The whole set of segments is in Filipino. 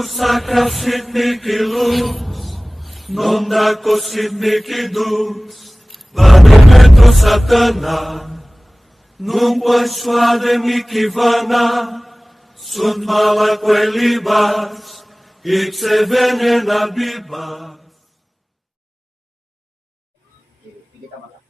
Sacra sit mihi lux, non daco sit mihi dux, vademetro satana, nunque suade mihi vana, sunt malaque libas, ixe venena bibas. Kita mata.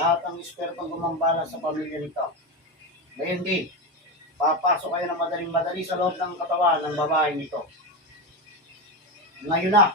Lahat ng espertong gumambala sa pamilya nito. Ngayon din, papasok kayo ng madaling-madali sa loob ng katawan ng babae nito. Ngayon na.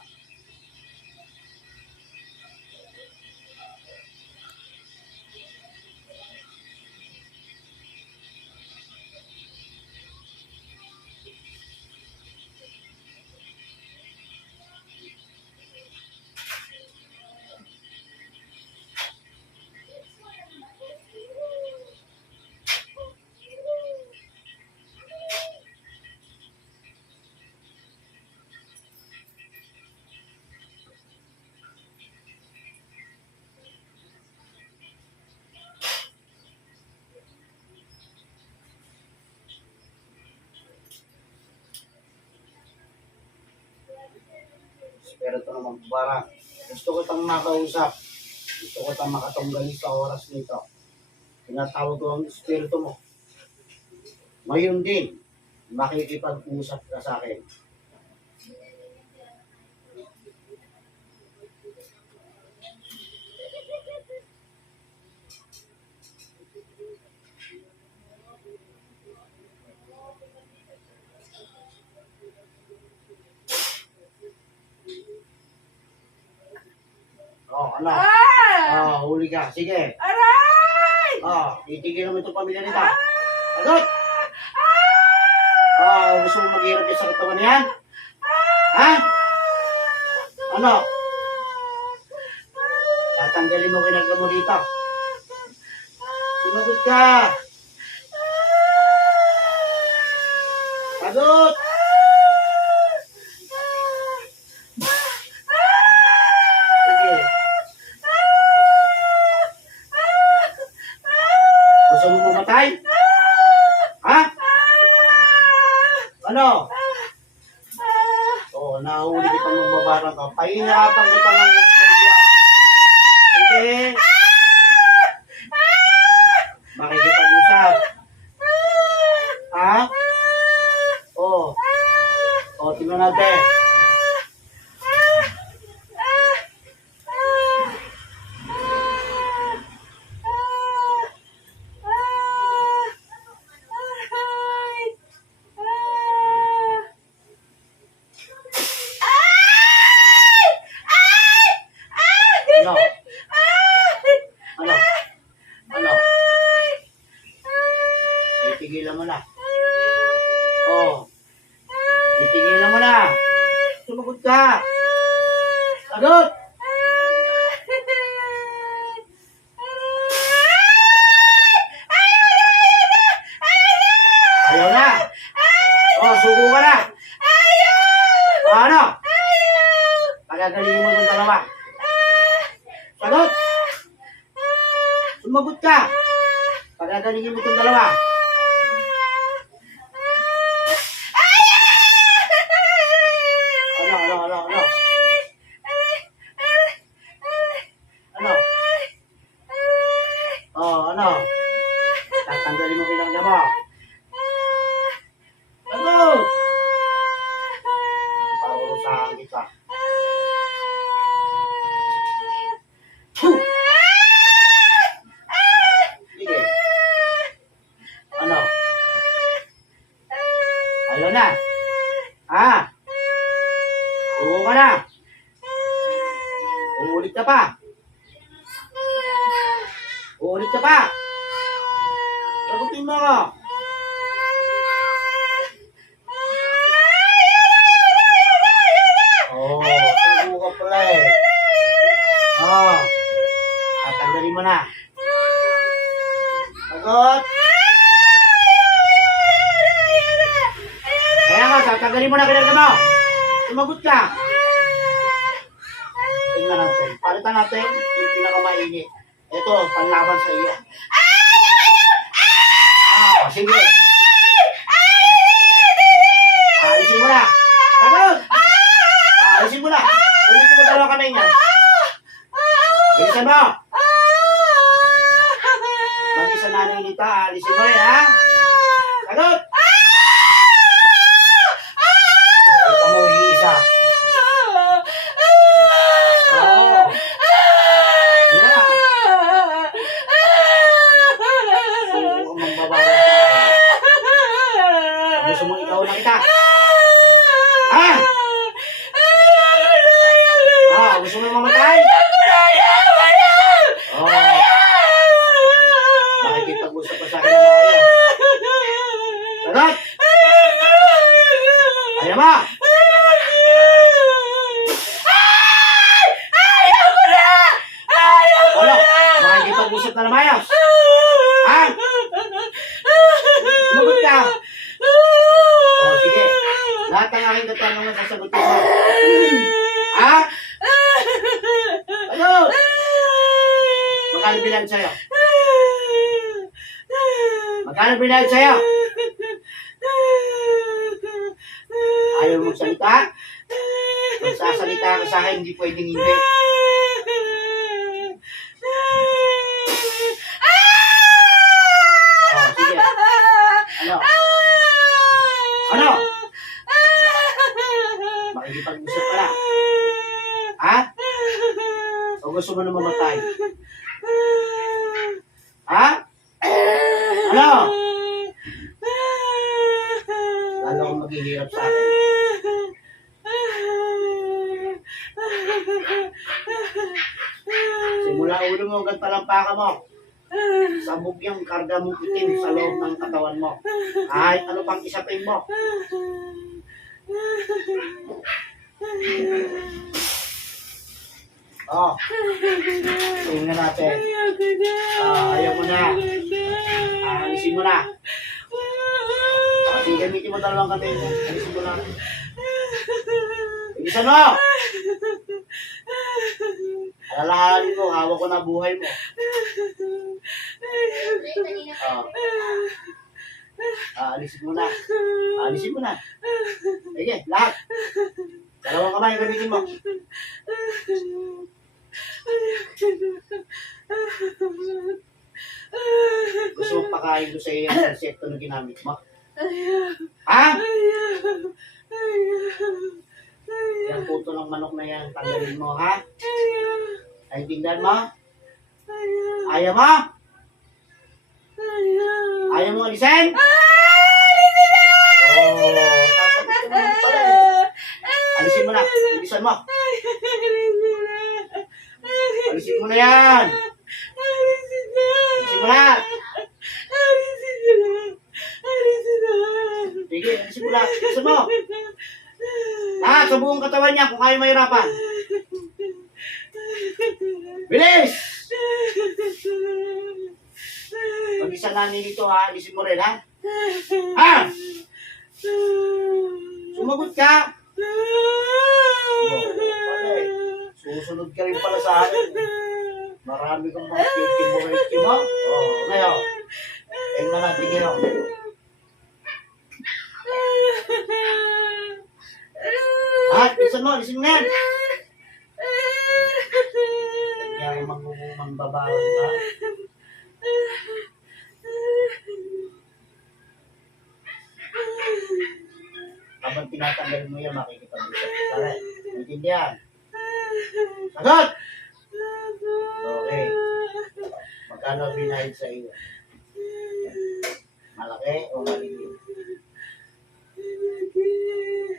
Espiritu na magbara. Gusto ko itang makausap. Gusto ko itang makatunggali sa oras nito. Tinatawag ko ang espiritu mo. Ngayon din, makikipag-usap ka sa akin. Oh, ano? Huli ka. Sige. Aray! Itigil mo itong pamilya nito. Agot! Gusto mo maghirap yung sa katawan niyan? Ha? Ano? Tatanggalin mo kinagla mo dito. Sumagot ka. Agot! Sige. Gusto mo mamatay? Ha? Ano? Nahuli kitang magbabarang ka. Pahihirapan kita ng istorya. Sige. Makikipag-usap. Ha? Tingnan natin. Ano? Ano? Itigilan mo na. Itigilan mo na. Sumagot ka. Sagot! Ayaw na. Suko ka na. Ano? Pagagalingin mo itong dalawa. Sagot! Sumagot ka! Pagagalingin mo itong dalawa. Ano? Tatanggalin mo kinagla mo. Sagot! Parurusahan kita. Uulit ka pa. Sagutin mo ako. Oo, sugo ka pala eh. Oo. Tatanggalin mo na. Sagot. Kaya nga, tatanggalin mo na pinagda mo. Sumagot ka. Tingnan natin. Palitan natin yung pinakamainit. Ito, panlaban sa iyo. Sige. Alisin mo na. Sagot. Alisin mo na. Gamitin mo dalawang kamay niyan. Bilisan mo. Mag-isa nanay nito. Alisin mo rin, ha? Sagot. Ito mo, iisa. Oo. Yeah. So, mambabawa ka. Gusto mo ikaw na kita? Ha? Gusto mo mamatay? Makikipag-usap pa sa akin ng mga. Sagot! Ayaw mo! Ano? Makikipag-usap na ng ayos? Ha? Sumagot ka! Sige. Lahat ng aking katanungan sasagutin mo. Ha? Ano? Magkano bilang sa'yo? Magkano bilang sa'yo? Ayaw mong salita? Kung sasalita ka sa akin, hindi pwedeng hindi. Sige. Ano? Ano? Makikipag-usap ka na. Ha? O gusto mo na mamatay? Ha? Ano? Lalo akong maghihirap sa akin. Simula ulo mo hanggang talampaka mo. Sabog yung karga mong itim sa loob ng katawan mo. Kahit ano pang isapin mo. Tingnan natin. Ayaw mo na. Alisin mo na. Sige, gamitin mo dalawang kamay mo. Alisin mo na. Bilisan mo! Alalahanin mo, hawak ko na buhay mo. Alisin mo na. Alisin mo na. Sige, lahat. Dalawang kamay gamitin mo. Gusto mong pakain ko sa iyo ang konsepto na ginamit mo? Ha? Yung puto ng manok na yan, tanggalin mo, ha? Naintindihan mo? Ayaw mo? Ayaw mo alisin? Sasagot ka naman pala eh. Alisin mo na, bilisan mo. Alisin mo na yan. Alisin mo na. Sige, alisin mo na. Bilisan mo. Lahat sa buong katawan niya kung kayo mahirapan. Bilis! Mag-isa namin dito, ha? Alisin mo rin, ha? Ha? Sumagot ka? Susunod ka rin pala sa akin. Marami kang mga kiki mo. Ngayon. Tingnan natin ngayon. Lisan mo na yan. Kaya magmumang babawan ka. Habang tinatanggal mo yan, makikipag-usap ka sa rin. Naintindihan? Sagot! Okay. Magkano binayad sa iyo? Malaki o maliit?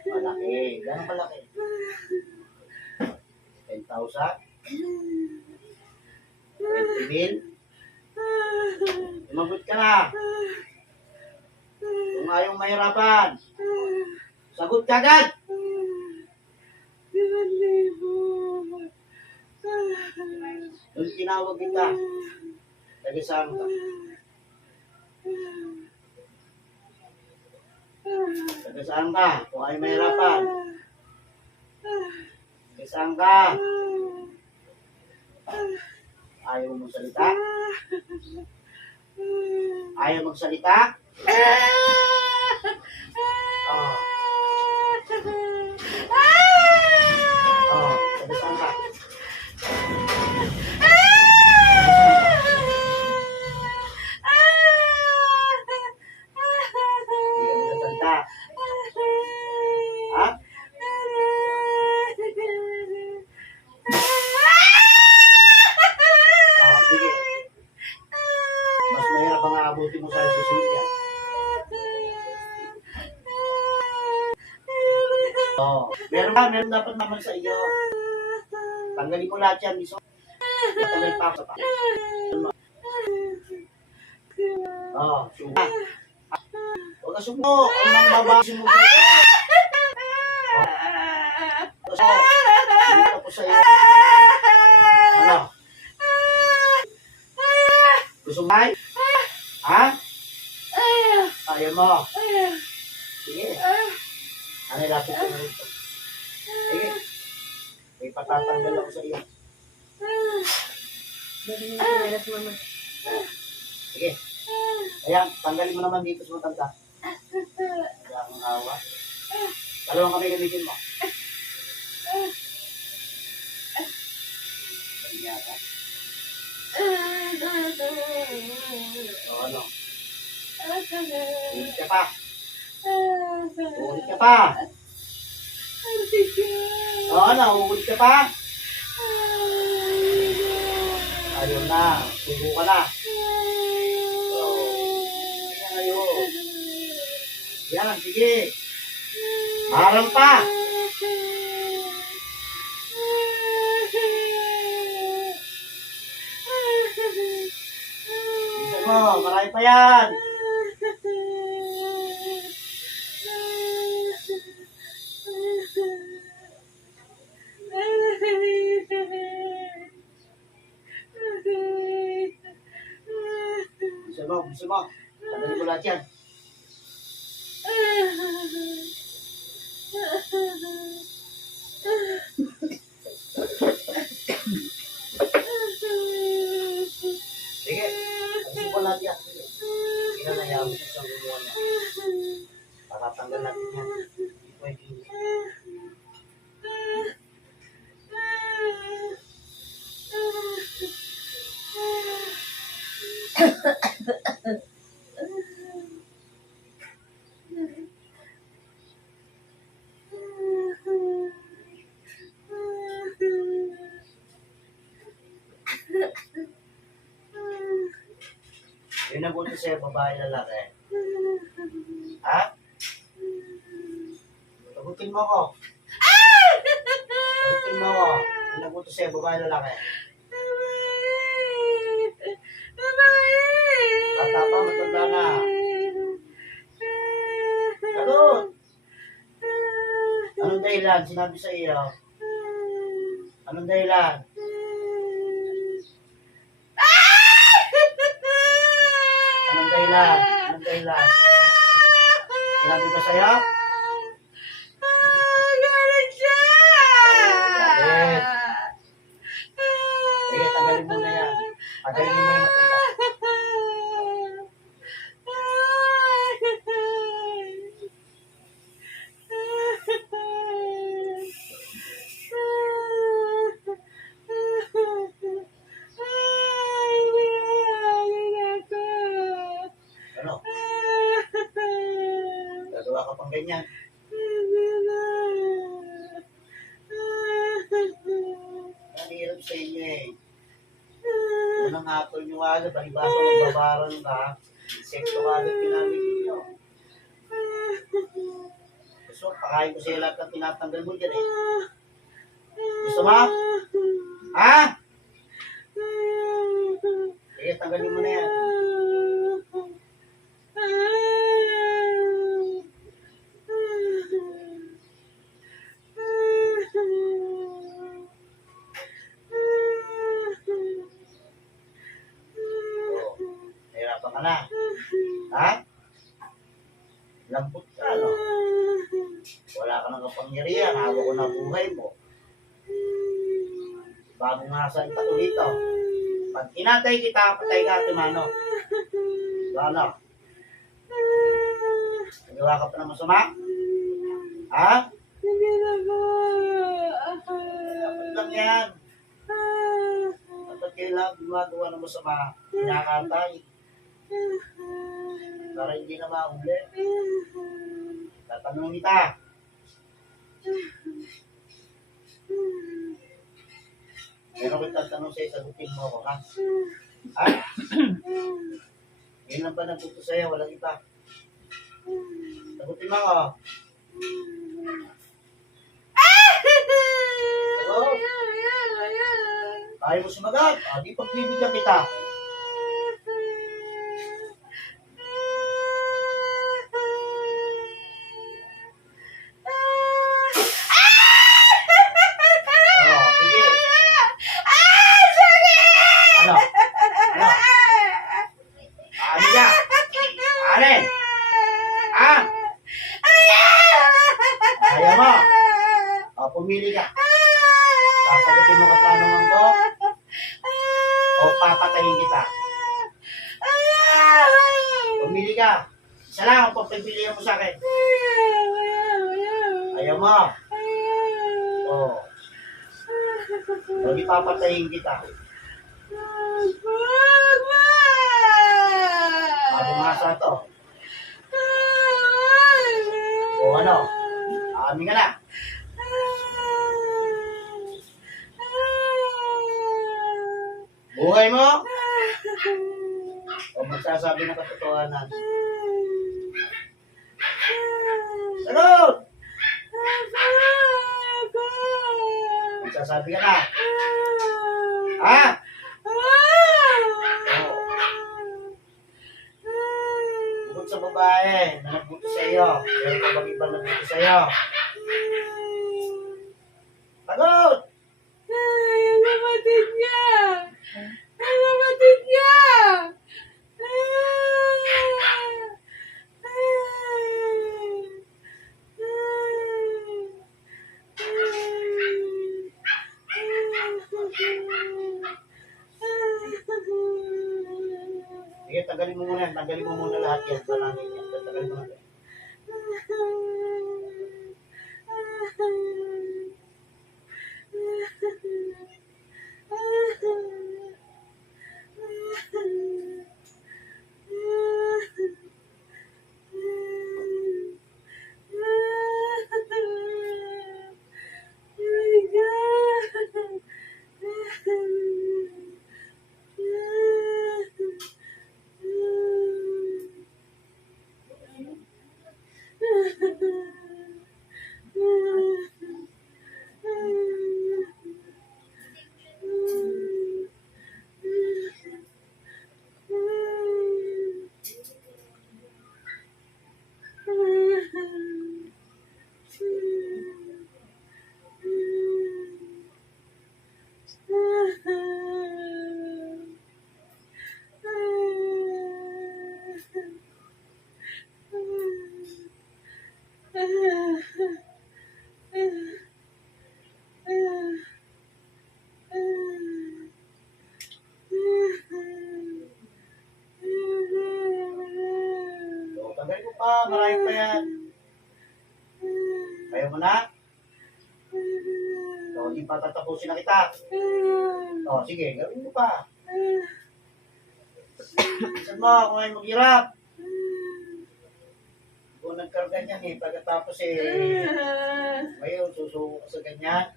Malaki. Gano'ng malaki? 10,000? 20 mil? Sumagot ka na. Kung ayaw mahirapan, sagot ka agad. 5,000. Nung tinawag kita, tagisaan ka. Tagisaan ka. Kung ayaw mahirapan, tagisaan ka. Ayaw mong salita? Ayaw magsalita? Oh. Oh, tagisaan ka. Hindi ka magsasalita. Ha? Oh, sige. Mas mahirap ang aabuti mo sa susunod yan. Oh, meron dapat naman sa iyo. Tanggalin mo lahat yan, miso. Tanggal pa ako sa pa. Oh, suga. Huwag ka sumo. Ang mga babae mo. So, dito po sa iyo. Ano? Gusto mo ay? Ha? Ayaw mo. Sige. Ano lapit ko na ito? Sige. May patatanggal ako sa iyo. Sige. Ayan, tanggalin mo naman dito sa matanda. Kaya akong awa. Dalawang kami gamitin mo. Ganyan ka. O ano? Ulit ka pa. Ulit ka pa. O ano? Ulit ka pa. Ayaw na. Subo ka na. Yan, sige. Marang pa. Bisa mo, marami pa yan. Bisa mo. Tanggalin mo lahat yan. Sige, alisin ko lahat yan. Sige na, nayawin mo siyang gumawa niya. Patatanggal natin yan. Hindi pwede yun. Yun ang buti sa'yo, babae lalaki. Ha? Sagutin mo ako. Sagutin mo ako. Yun ang buti sa'yo, babae lalaki. Bata pa, matanda na. Sagot! Anong dahilan? Sinabi sa iyo. Anong dahilan? Anong dahilan? Anong dahilan? Sinabi ba sa'yo? Galit siya! Galit. Sige, tagalin mo na yan. Tagalin mo yung matanda. Ano? Gagawa ka pang ganyan. Ang hirap sa inyo eh. Unang hatol nyo agad, palibasa magbabarang ka. Insekto agad pinamit nyo. Gusto, pakain ko sa'yo lahat ng tinatanggal mo dyan eh. Gusto mo? Ha? Sige, tanggalin mo na yan. ka na. Ha? Lambot ka, no? Wala ka nang kapangyarihan. Hawak ko na buhay mo. Bagong hasan ka to dito. Pag inatay kita, patay ka, Timano. Ano? Nagawa ka pa ng masama? Ha? Sige na po. Dapat lang yan. Dapat kailangan gumagawa ng masama. Kinakatay. Para hindi na mahuli. Tatanong kita. Meron ko tatanong sa'yo, sagutin mo ako, ha? Ha? Ngayon lang ba nagtuto sa'yo? Walang iba. Sagutin mo ako. Hello? Ayaw mo sumagat. Di pagbibigyan kita. Sige. Ano? Ano? Ano ka? Alin? Ha? Ayaw mo? Pumili ka. Sasagutin mo katanungan ko o papatayin kita. Pumili ka. Isa lang ang pagpipilihan mo sa akin. Ayaw mo? Hindi papatayin kita. Bagong asa to. Ano? Amin ka na. Buhay mo? O magsasabi ng katotohanan? Sagot! Magsasabi ka na. Ha? Bukod sa babae na nagbuto sa iyo, meron ka bang ibang nagbuto sa iyo? Sagot! Ang kapatid niya! Ang kapatid niya! Sige, tagalin mo muna yan. Tagalin mo muna lahat yan. Panangin yan. Tagalin mo muna. Tagalin mo pa. Marami pa yan. Kaya mo na? Hindi pa tatapusin na kita. Sige, gawin mo pa. Saan mo, kung ay maghirap. Kung nagkarga niyan pagkatapos ngayon, susuko ka sa ganyan.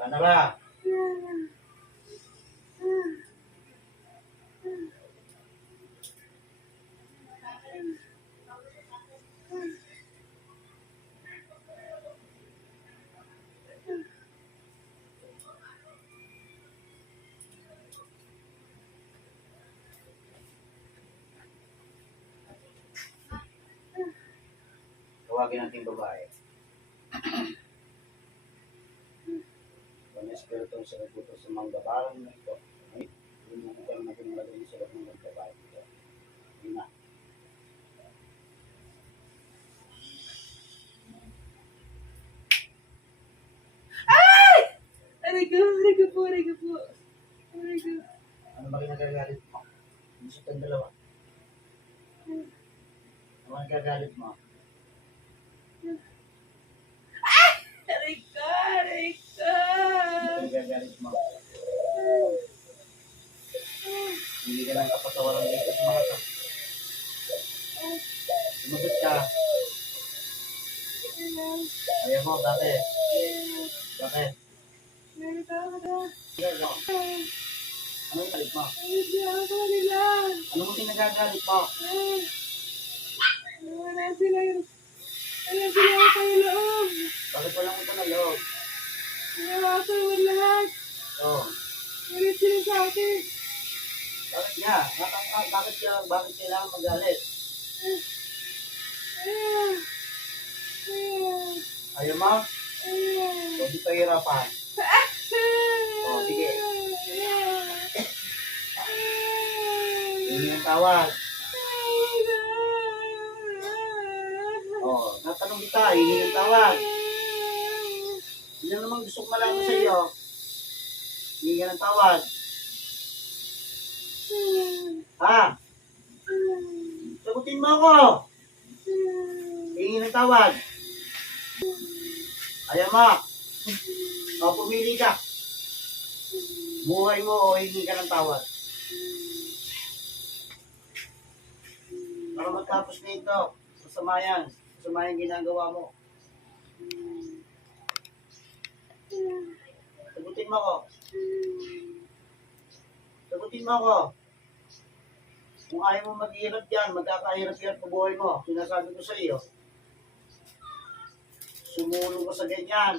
Wala na ba? Tawagin natin yung babae. Kung espiritu sa nagbuto sa mga babae na ito, ay, hindi mo ka natin malagay sa loob ng babae ito. Hindi na. Aray ko po. Aray ko. Ano ba ginagagalit mo? Gusto itong dalawa. Ano ba nagagalit mo? Aray ko. Ano nagagalit mo? Hindi ka lang kapatawalan dito sa mga to. Sumagot ka. Ayaw mo, bakit? Bakit? Ano yung galit mo? Ano mo pinagagalit mo? Wala sila sa loob. Bakit walang ito na loob? Wala sa lahat. Oo. Galit sila sa akin. Bakit nga? Bakit kailangan magalit? Ayaw mo? O di pahirapan. O sige. Hindi ang tawag. O, natanong kita, hindi ang tawag. Hindi naman gusto ko malaman sa iyo. Hindi ka ng tawag. Ha? Sagutin mo ako. Hindi ng tawag. Ayaw mo. O, pumili ka. Buhay mo o hindi ka ng tawad. Para matapos nito, sasamayan ginagawa mo. Sagutin mo ako. Sagutin mo ako. Kung ayaw mo maghihirap yan, magkakahirap-hirap sa buhay mo. Sinasabi ko sa iyo. Sumulong ka sa ganyan.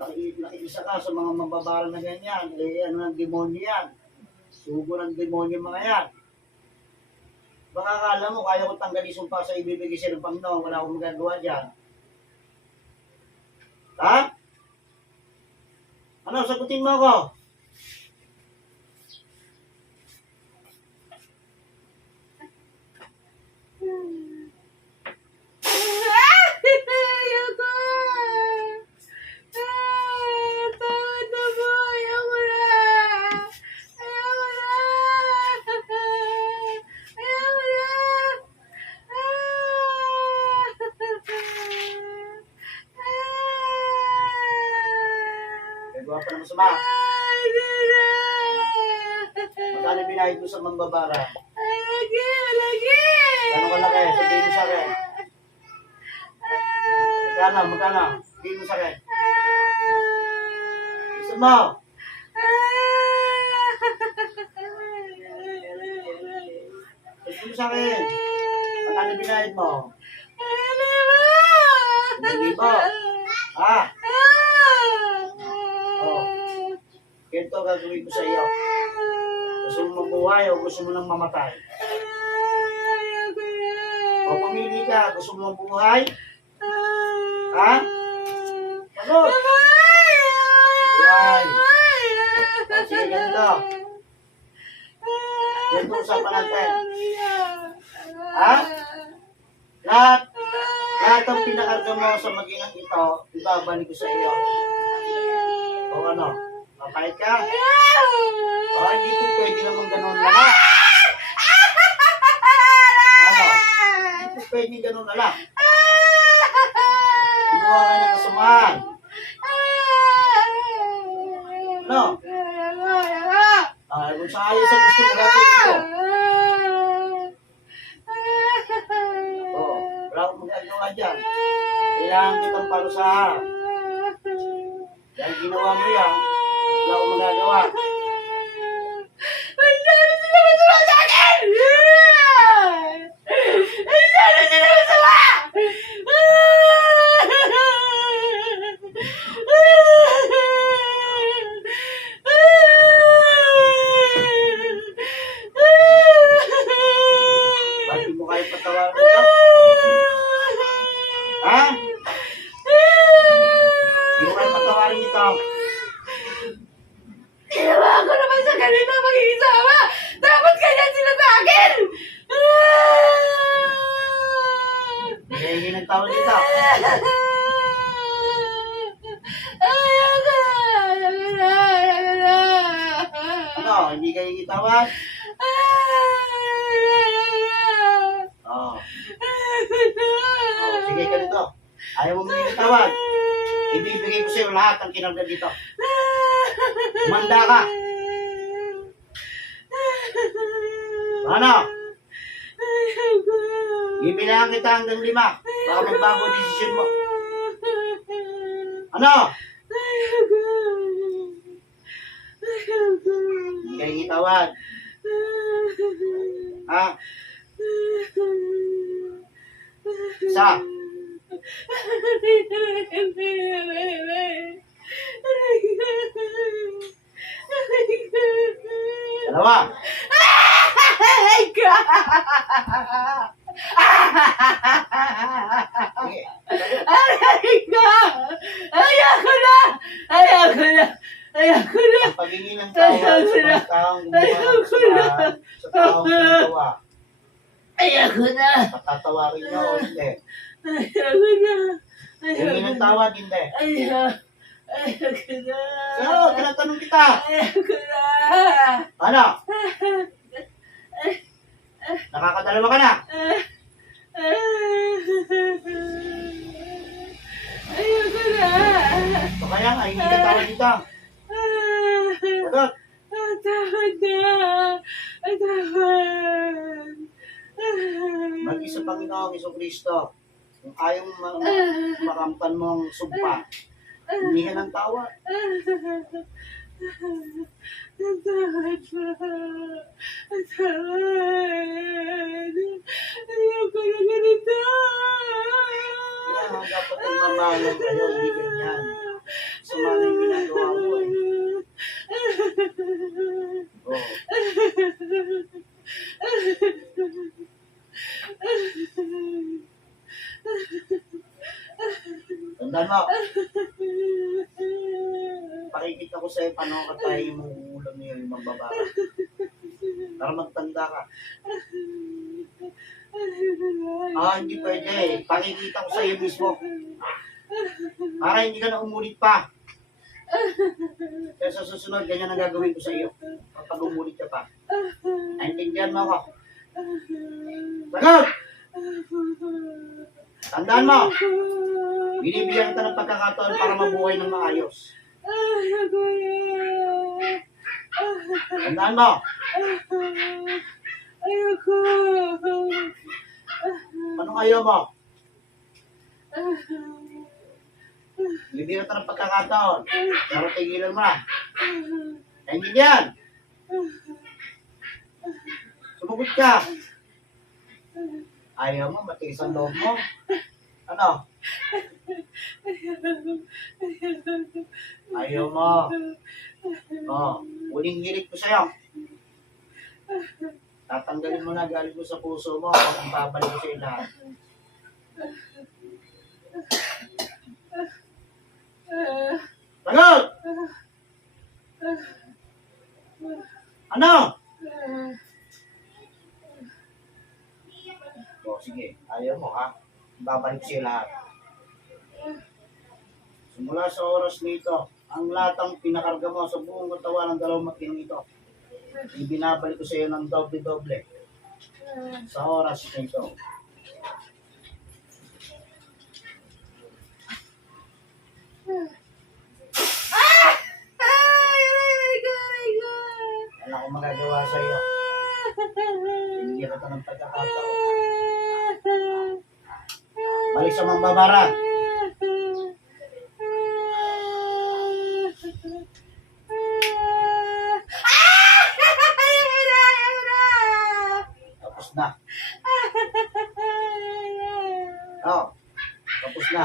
Nakiisa ka sa mga mababarang na ganyan. Eh, ano ng demonyo yan? Sugo ng demonyo mga yan. Baka akala mo, kaya ko tanggalin sumpa sa ibibigay siya ng Panginoon. Wala akong magagawa dyan. Ha? Ano, sagutin mo ako. Ayoko. Tawad na po. Ayoko na. Gagawa pa ng masama. Magkano binayad mo sa mambabara? Lagi. Gano'ng kalaki? Sabihin mo sa akin. Magkano? Sabihin mo sa akin. Gusto mo? Sabihin mo sa akin. Magkano binayad mo? 1,000. Ha? Oh. Ganito gagawin ko sa iyo. Gusto mo mabuhay o gusto mo nang mamatay? O pumili ka, gusto mo mabuhay? Ha? Sagot! Buhay! O sige, ganito. Ganito usapan natin. Ha? Lahat ng pinakarga mo sa mag-inang ito, ibabalik ko sa iyo. O ano? Mapahit ka? O hindi po pwede naman ganun na lang. Ano? Hindi po pwede ganun na lang. Gumawa ka ng kasamahan. Ano? Kung sa ayos ang gusto mo gagawin ito. Wala akong magagawa dyan. Kailangan kitang parusahan. Dahil ginawa mo yan, wala akong magagawa. Bakit mo kayo patawarin ka? ang tawag dito. Ano, hindi kayo itawad? Oo. Sige ka dito. Ayaw mo mga itawad. Ibibigay ko sa'yo lahat ng kinarga dito. Umanda ka. Ano? Ibilangan kita hanggang 5. Baka magbago ang desisyon mo. Ano? Hindi kayo itawad. Ha? Isa. Dalawa. Sige. Ang paghingi ng tawad sa mga taong gumawa sa taong ginagawa. Patatawarin niyo o hindi. Hingi ng tawad, hindi. So, tinatanong kita. Ano? Nakakadalawa ka na? So kaya nga, hindi ka tawad dito. Sagot. Mag-isa Panginoong Jesucristo. Kung ayaw makamtan mong sumpa, hindi ka ng tawad. Kaya dapat ang mamahalan kayo, hindi ganyan. Sumali yung ginagawa mo eh. Oh. Tandaan mo, pakikita ko sa'yo paano ka tayo yung ulam niyo yung mambabara. Para magtanda ka. Hindi pwede. Pakikita ko sa'yo mismo. Para hindi ka na umulit pa. Kaya sa susunod, ganyan ang gagawin ko sa'yo. Kapag umulit ka pa. Naintindihan mo ako. Sagot! Tandaan mo, binibigyan kita ng pagkakataon para mabuhay ng maayos. Tandaan mo. Anong ayaw mo? Binibigyan kita ng pagkakataon para tigilan mo na. Naintindihan? Sumagot ka. Ayaw mo, matiis ang loob mo. Ano? Ayaw mo. Uling hirit ko sa'yo. Tatanggalin mo na galing mo sa puso mo kung babalik ko sa'yo lahat. Sagot! Ano? Sige, ayaw mo ha. Babalik siya lahat. Simula sa oras nito, ang latang pinakarga mo sa buong katawan ng dalawang makinong ito, ibinabalik ko sa iyo ng doble-doble sa oras nito. Wala akong magagawa sa iyo. Hindi ka ng pagkakataon. Balik sa mambabara. Tapos na. Tapos na.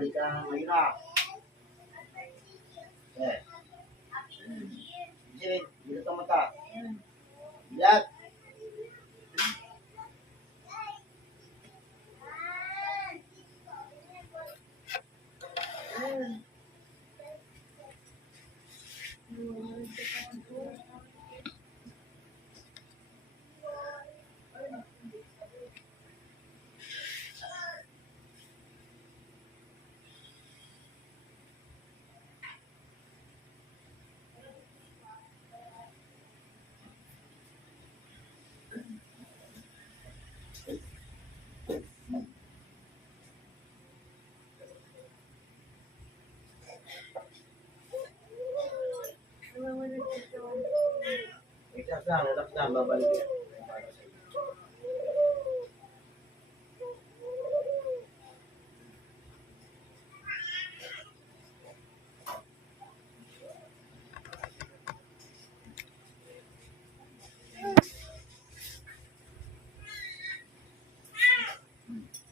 babalik ka ngayon na. Eh. Sige, bilat ang mata. Bilat. Relax lang, babalik yan.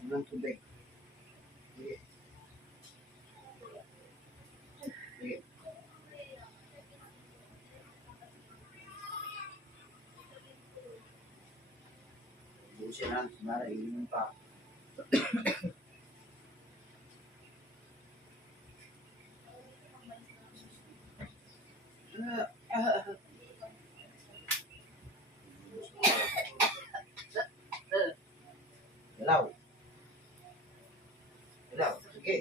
Ng tubig. Sige. Sige. Busin na, sinara, ilimin pa. Galaw. Galaw. Sige.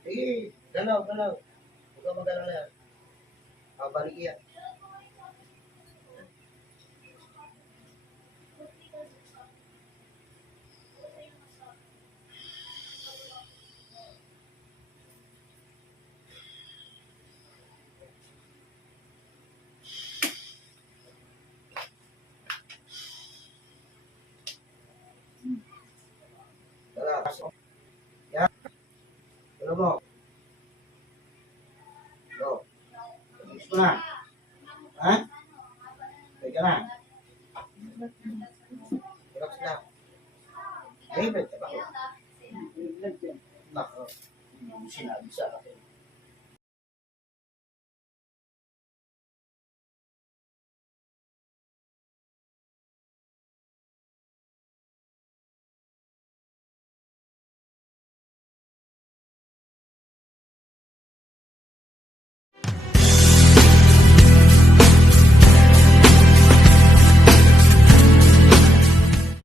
Sige. Galaw, galaw. Huwag ka magalaw na yan. Pabalik yan. Galaw. Yan. Galaw mo. Go. Gusto na. Ha? Teka na. Relax lang. Ay, ba't ka ba? Nako. Sinabi sa akin.